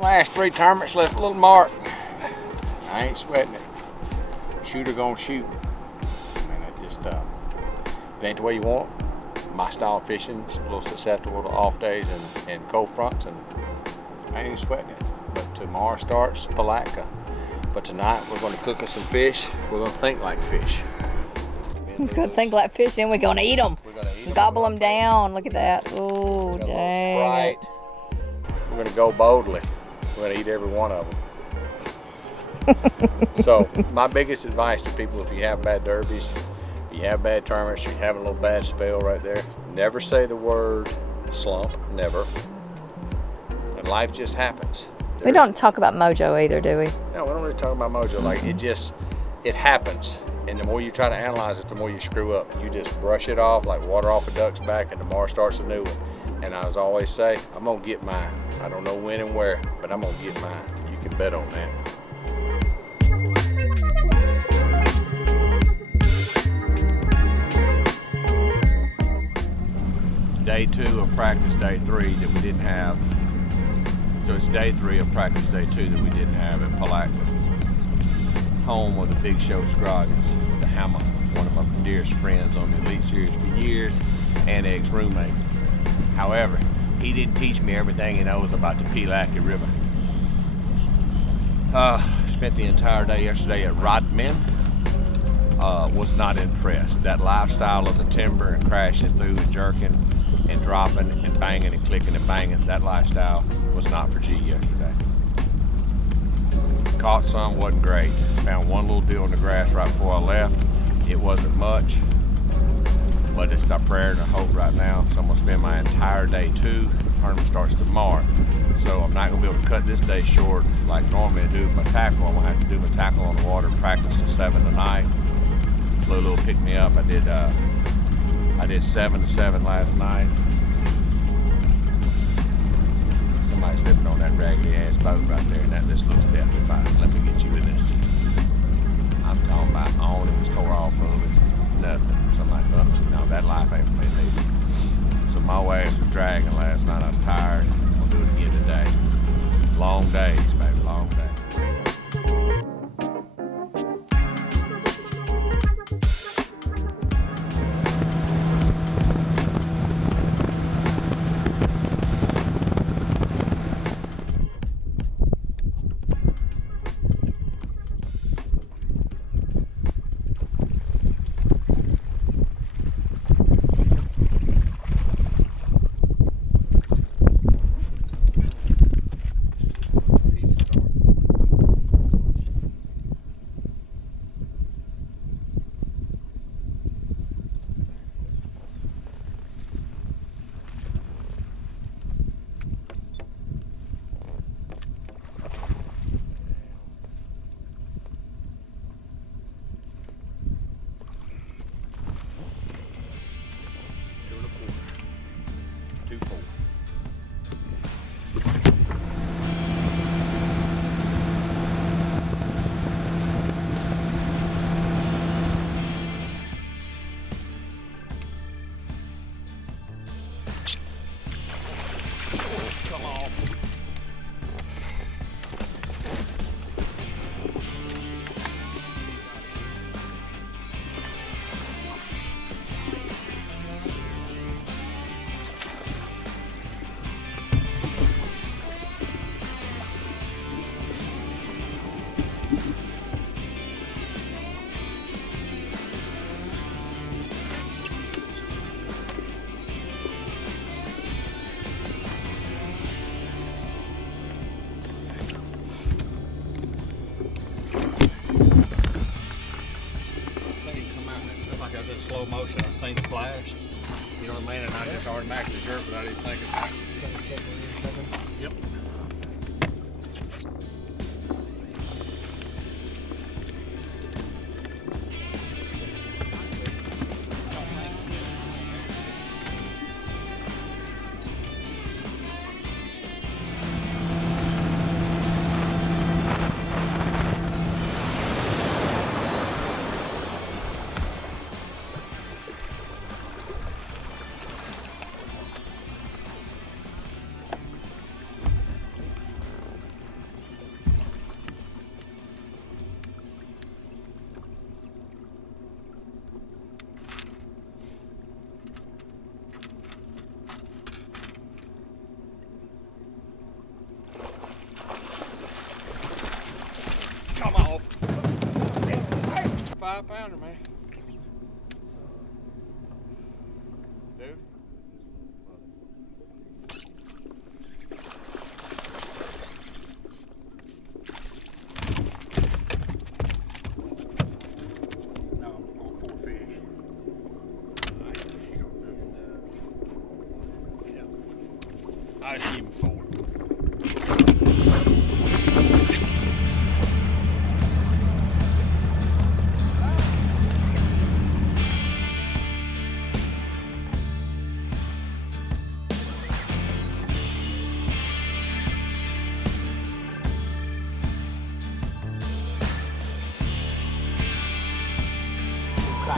Last 3 tournaments left a little mark. I ain't sweating it. Shooter gonna shoot. I mean, it just it ain't the way you want. My style of fishing's a little susceptible to off days and cold fronts, and I ain't sweating it. But tomorrow starts Palatka. But tonight we're gonna cook us some fish. We're gonna think like fish. We're gonna think like fish, then we're gonna eat them. We're gonna eat them. Gobble them down. Look at that. Oh, dang. We're gonna go boldly. We're gonna eat every one of them. So my biggest advice to people, if you have bad derbies, if you have bad tournaments, you're having a little bad spell right there, never say the word slump, never. And life just happens. We don't talk about mojo either, do we? No, we don't really talk about mojo. Like it happens. And the more you try to analyze it, the more you screw up. You just brush it off like water off a duck's back, and tomorrow starts a new one. And I always say, I'm gonna get mine. I don't know when and where, but I'm gonna get mine. You can bet on that. Day 2 of practice, day 3 that we didn't have. So it's day 3 of practice, day 2 that we didn't have at Palatka. Home of the Big Show Scroggins, the Hammer, one of my dearest friends on the Elite Series for years, and ex-roommate. However, he didn't teach me everything he knows about the Palatka River. Spent the entire day yesterday at Rodman. Was not impressed. That lifestyle of the timber and crashing through and jerking and dropping and banging and clicking and banging, that lifestyle was not for G yesterday. Caught some, wasn't great. Found one little deal in the grass right before I left. It wasn't much, but it's our prayer and our hope right now. So I'm gonna spend my entire day 2. The tournament starts tomorrow. So I'm not gonna be able to cut this day short like normally I do with my tackle. I'm gonna have to do my tackle on the water and practice till 7 tonight. Flew a little pick me up. I did 7 to 7 last night. Somebody's living on that raggedy ass boat right there, and this looks definitely fine. Let me get you in this. I'm talking about awnings tore off of it. Nothing. Something like nothing. No, that life ain't played either. So my ass was dragging last night. I was tired. I'll do it again today. Long days, baby, long days. Slow motion, I seen the flash. You know what I mean? And I just automatically jerked without even thinking about it. Yep. I just give him 4.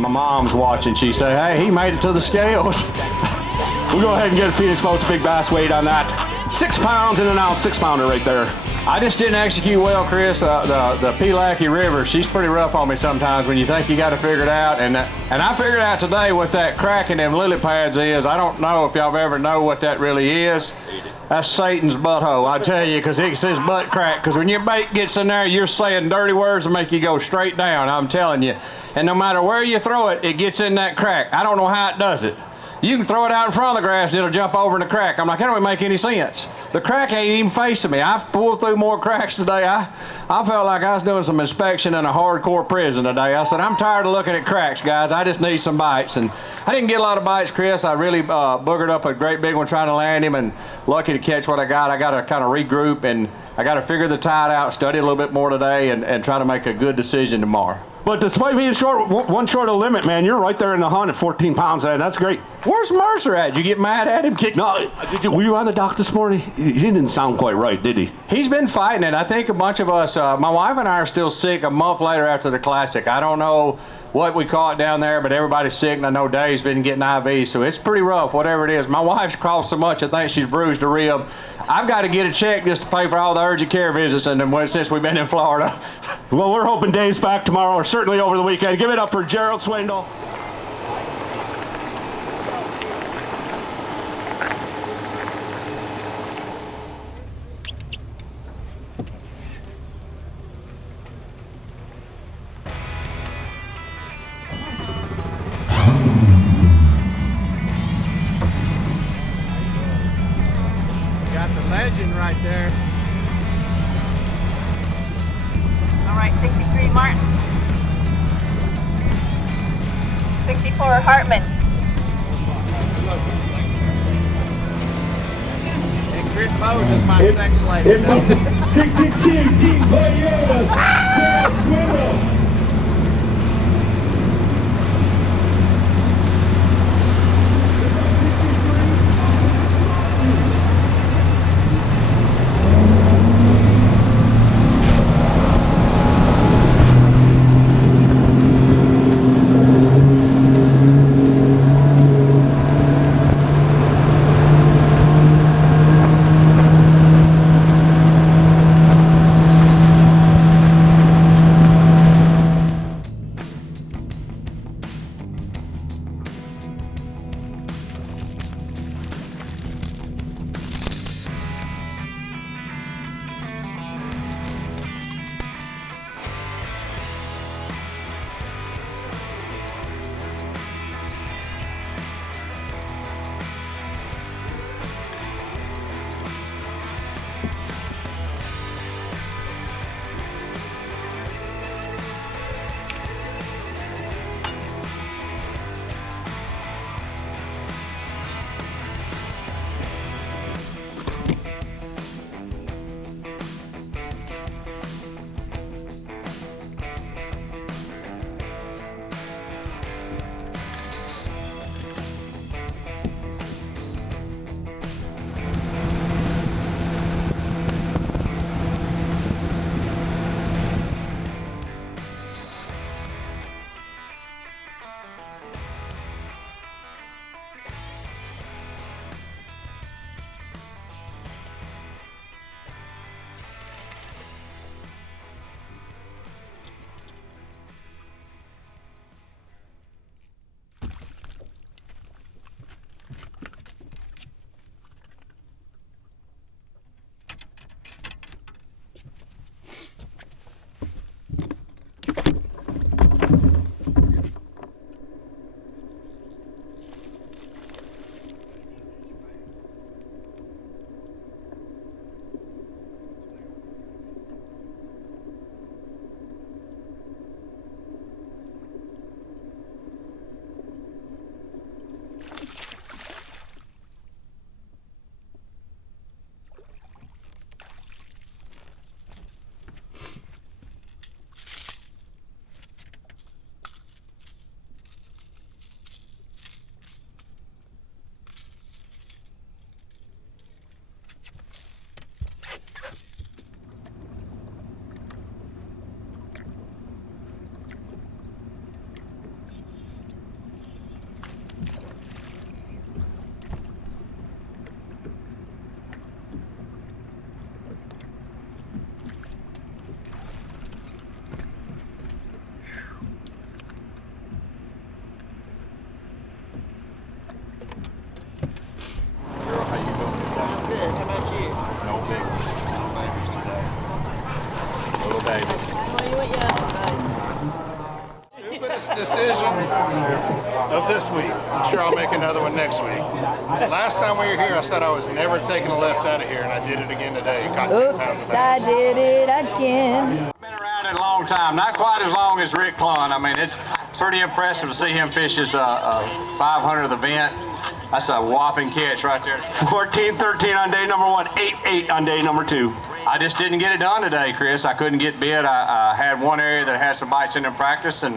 My mom's watching. She say, hey, he made it to the scales. We'll go ahead and get a Phoenix Boats big bass weight on that. 6 pounds and an ounce, 6 pounder right there. I just didn't execute well, Chris. The Pelacky River, she's pretty rough on me sometimes when you think you got it figured out. And I figured out today what that crack in them lily pads is. I don't know if y'all ever know what that really is. That's Satan's butthole, I tell you, because it says butt crack. Because when your bait gets in there, you're saying dirty words that make you go straight down, I'm telling you. And no matter where you throw it, it gets in that crack. I don't know how it does it. You can throw it out in front of the grass and it'll jump over in the crack. I'm like, that don't make any sense. The crack ain't even facing me. I've pulled through more cracks today. I felt like I was doing some inspection in a hardcore prison today. I said, I'm tired of looking at cracks, guys. I just need some bites. And I didn't get a lot of bites, Chris. I really boogered up a great big one trying to land him, and lucky to catch what I got. I got to kind of regroup, and I got to figure the tide out, study a little bit more today, and try to make a good decision tomorrow. But despite being short, one short of limit, man, you're right there in the hunt at 14 pounds. That's great. Where's Mercer at? Did you get mad at him? Were you on the dock this morning? He didn't sound quite right, did he? He's been fighting it. I think a bunch of us, my wife and I are still sick a month later after the Classic. I don't know what we caught down there, but everybody's sick, and I know Dave's been getting IV, so it's pretty rough, whatever it is. My wife's coughed so much, I think she's bruised a rib. I've got to get a check just to pay for all the urgent care visits since we've been in Florida. Well, we're hoping Dave's back tomorrow, or certainly over the weekend. Give it up for Gerald Swindle. Legend right there. All right, 63 Martin. 64 Hartman. And Chris Bowes is my sex slave. 62 Deep Toyota, Swindle. No big babies today. Little babies. Well, you went yesterday. Stupidest decision of this week. I'm sure I'll make another one next week. Last time we were here, I said I was never taking a left out of here, and I did it again today. Caught 10 pounds Oops, of I bass. did it again. Been around it a long time, not quite as long as Rick Clun. I mean, it's pretty impressive to see him fish his 500th event. That's a whopping catch right there. 14-13 on day number 1, 8-8 on day number 2. I just didn't get it done today, Chris. I couldn't get bit. I had one area that had some bites in practice, and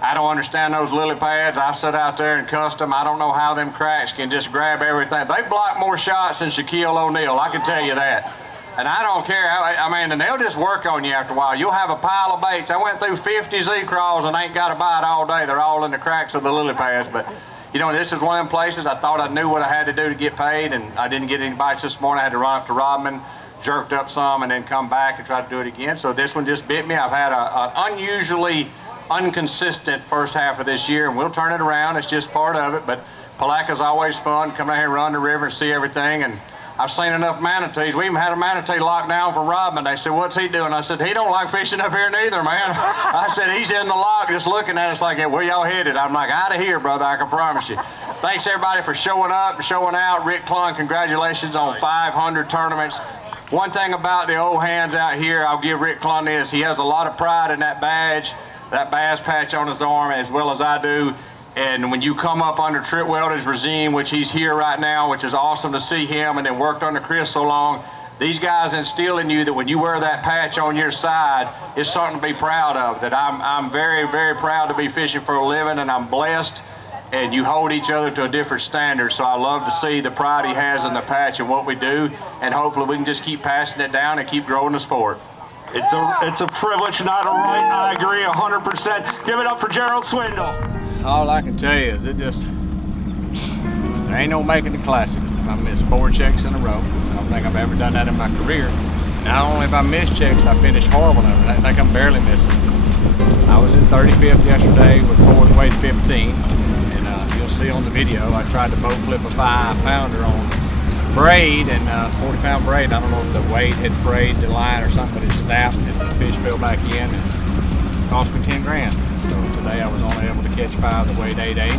I don't understand those lily pads. I've sat out there and cussed them. I don't know how them cracks can just grab everything. They block more shots than Shaquille O'Neal, I can tell you that. And I don't care. I mean, and they'll just work on you after a while. You'll have a pile of baits. I went through 50 Z-crawls and ain't got a bite all day. They're all in the cracks of the lily pads. But, you know, this is one of them places I thought I knew what I had to do to get paid, and I didn't get any bites this morning. I had to run up to Rodman, jerked up some, and then come back and try to do it again. So this one just bit me. I've had an unusually inconsistent first half of this year, and we'll turn it around. It's just part of it. But Palaca's always fun. Come out here and run the river and see everything. And I've seen enough manatees. We even had a manatee locked down for Rodman. They said, "What's he doing?" I said, "He don't like fishing up here neither, man." I said, "He's in the lock just looking at us like, where y'all headed?" I'm like, "Out of here, brother, I can promise you." Thanks everybody for showing up and showing out. Rick Clun, congratulations on 500 tournaments. One thing about the old hands out here, I'll give Rick Clun this. He has a lot of pride in that badge, that bass patch on his arm, as well as I do. And when you come up under Trip Welder's regime, which he's here right now, which is awesome to see him, and then worked under Chris so long, these guys instill in you that when you wear that patch on your side, it's something to be proud of. That I'm very, very proud to be fishing for a living, and I'm blessed. And you hold each other to a different standard. So I love to see the pride he has in the patch and what we do, and hopefully we can just keep passing it down and keep growing the sport. It's a privilege, not a right. I agree 100%. Give it up for Gerald Swindle. All I can tell you is there ain't no making the classic. I missed 4 checks in a row. I don't think I've ever done that in my career. Not only if I miss checks, I finish horrible in them. I think I'm barely missing. I was in 35th yesterday with forward weight 15. And you'll see on the video, I tried to boat flip a 5-pounder on braid, and 40-pound braid. I don't know if the weight had frayed the line or something, but it snapped and the fish fell back in and cost me 10 grand. So today I was only able to catch 5 that weighed 8.8,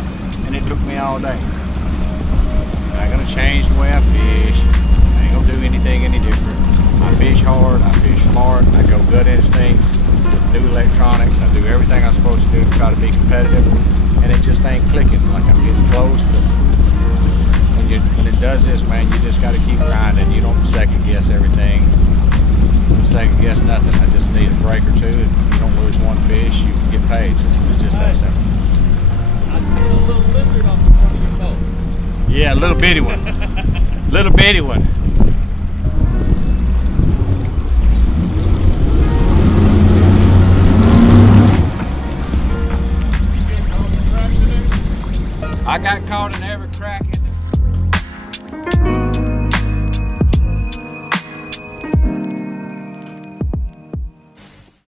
and it took me all day. I'm not gonna change the way I fish. I ain't gonna do anything any different. I fish hard, I fish smart, I go gut instincts, new electronics, I do everything I'm supposed to do to try to be competitive, and it just ain't clicking. Like I'm getting close, but when it does this, man, you just gotta keep grinding. You don't second guess everything. You don't second guess nothing. I just need a break or two, and you don't lose one fish, you can get paid. It's just that simple. I see a little lizard on the front of your boat. Yeah, a little bitty one. Little bitty one. I got caught in every crack in